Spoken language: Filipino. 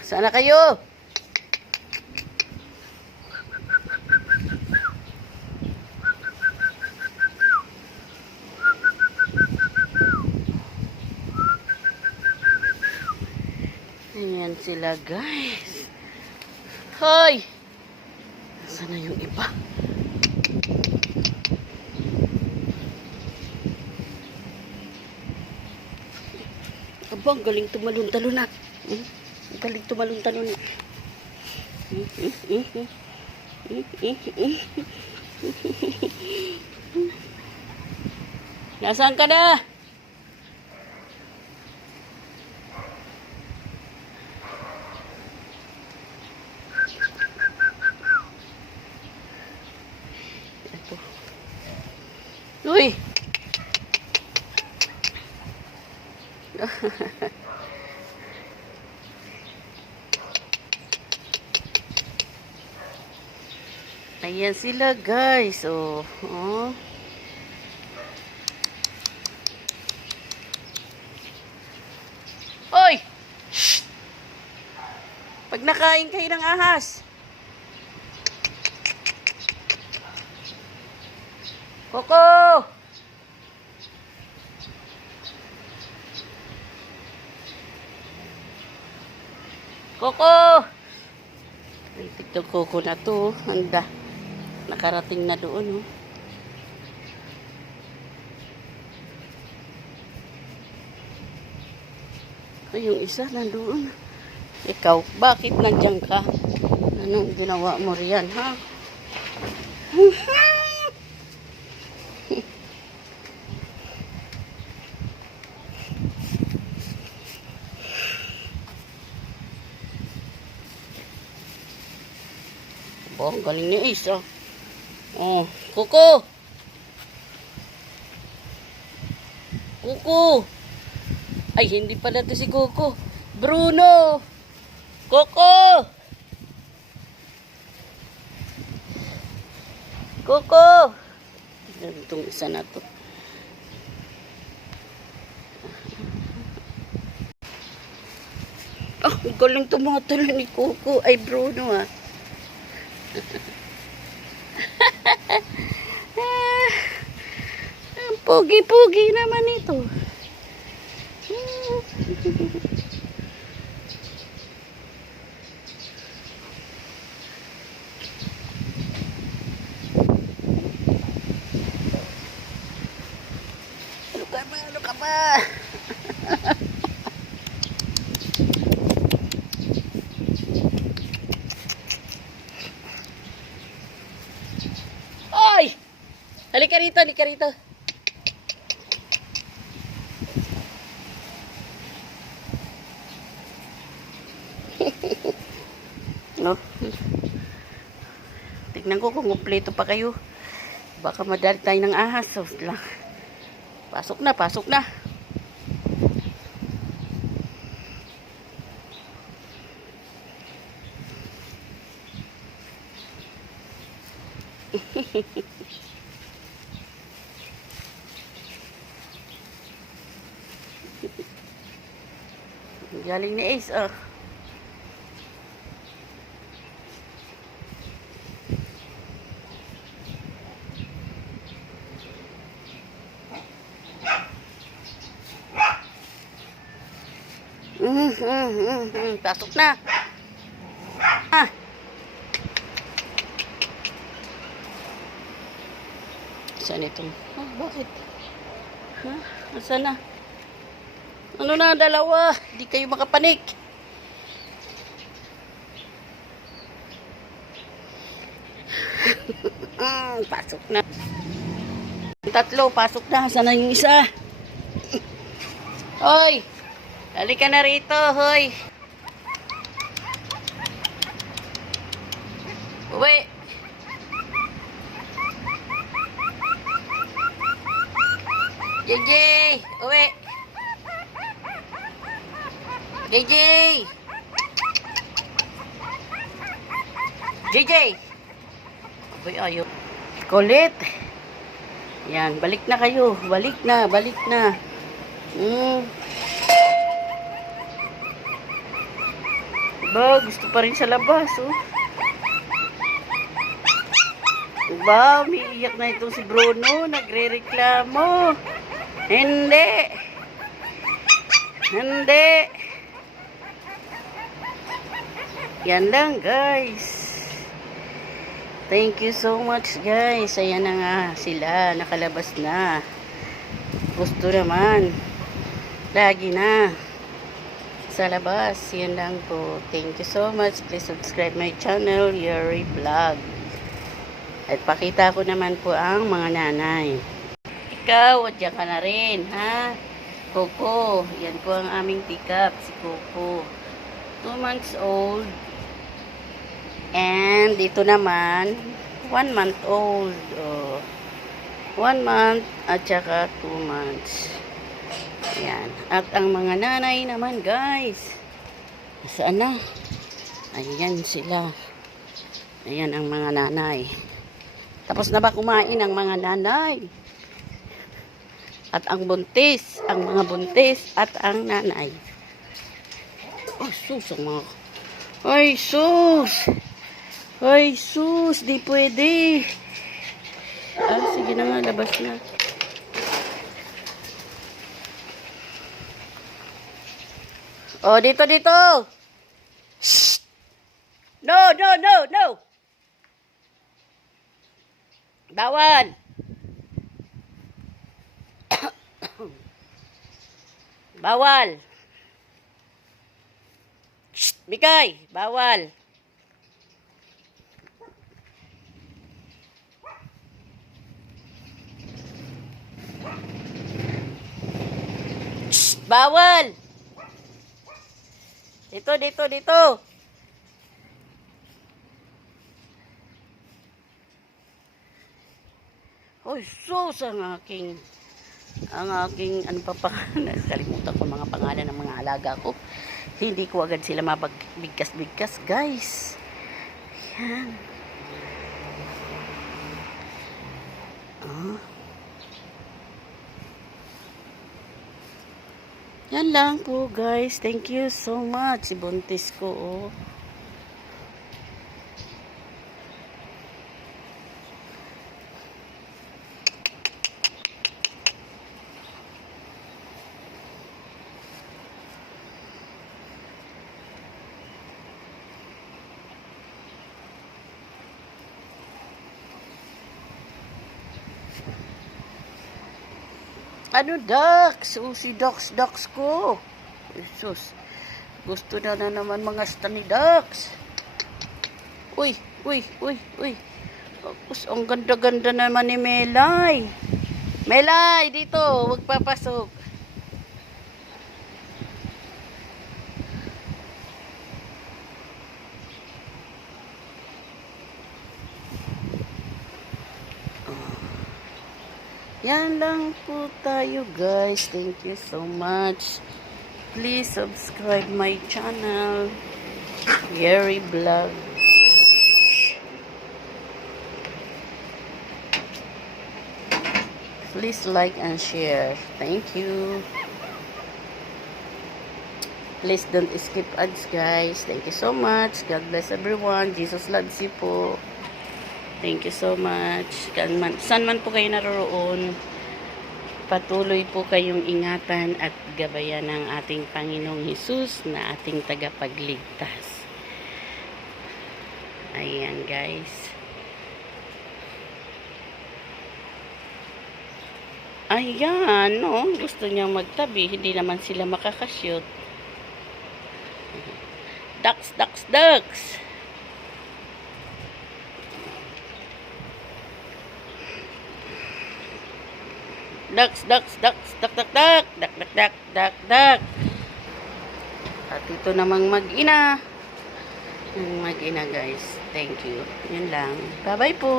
Sana kayo. Ayan sila, guys. Hoy! Sana yung iba? Aba, ang galing tumalon-talon na. Ang galing tumalon-talon na. Nasaan ka na? Ito. Uy! Ayan sila, guys. Oh. Hoy! Shh! Pag nakain kayo ng ahas. Coco! Coco! Ay, tignan Coco na to. Handa. Nakarating na doon, oh. Ay, yung isa nandoon. Ikaw, bakit nandiyan ka? Anong ginawa mo riyan, ha? Oh, ang galing ni Ace, oh. Oh, Coco! Coco! Ay, hindi pala to si Coco. Bruno! Coco! Coco! Itong isa na to. Oh, ang galing tumatalo ni Coco. Ay, Bruno, ah. Ang pogi-pogi naman ito. Ano ka ba? Ano ka ba? Oy! Halika rito, halika rito. No? Tignan ko kung kumpleto pa kayo. Baka madali tayo ng ahas. So, lang. Pasok na, pasok na. Galing ni Ace, oh. Pasok na. Ah. Saan ito? Oh, bakit? Ha? Saan na? Ano na, dalawa? Di kayo makapanik. Pasok na. Tatlo, pasok na. Sana yung isa? Hoy! Halika na rito, hoy. Uwi. JJ, uwi. JJ. JJ. Abay, ayaw. Kulit. Yan, balik na kayo. Balik na, balik na. Ba, gusto pa rin sa labas, oh. Ba, umiiyak na itong si Bruno. Nagre-reklamo. Hindi. Hindi. Yan lang, guys. Thank you so much, guys. Ayan na nga sila. Nakalabas na. Gusto naman. Lagi na. Sa labas. Yan lang po. Thank you so much. Please subscribe my channel, Yuri Vlog. At pakita ko naman po ang mga nanay. Ikaw, diyan ka na rin, ha? Coco. Yan po ang aming pick-up, si Coco. 2 months old. And dito naman, 1 month old. Oh. 1 month at saka 2 months. Ayan. At ang mga nanay naman, guys. Saan na? Ayan sila. Ayan ang mga nanay. Tapos na ba kumain ang mga nanay? At ang buntis, ang mga buntis at ang nanay. Oh, sus, ang mga... Ay, sus! Ay, sus, di pwede. Ah, sige na nga, labas na. Oh, dito, dito! Shh! No, no, no, no! Bawal! Bawal! Shh! Bikay! Bawal! Shh! Bawal! Dito, dito, dito! Oy, sus, ang aking, ano pa nakalimutan ko mga pangalan ng mga alaga ko. Hindi ko agad sila mabigkas-bigkas, guys. Yan. Yan lang po, guys. Thank you so much. Ibuntis ko, oh. Ano, ducks? O, si ducks ko. Jesus. Gusto na naman mga sta ni ducks. Uy, uy, uy, uy. Tapos, ang ganda-ganda naman ni Melay. Melay, dito. Huwag papasok. Yan lang po tayo, guys. Thank you so much. Please subscribe my channel, Yuri Vlog. Please like and share. Thank you. Please don't skip ads, guys. Thank you so much. God bless everyone. Jesus loves you po. Thank you so much. Saan man po kayo naroon, patuloy po kayong ingatan at gabayan ng ating Panginoong Hesus na ating tagapagligtas. Ayan, guys. Ayan, no? Gusto niya magtabi. Hindi naman sila makakasyot. Ducks, ducks, ducks! Ducks, ducks, ducks, duck, duck, duck, duck, duck, duck, duck, duck. At ito namang mag-ina. Mag-ina, guys. Thank you. Yun lang. Bye-bye po.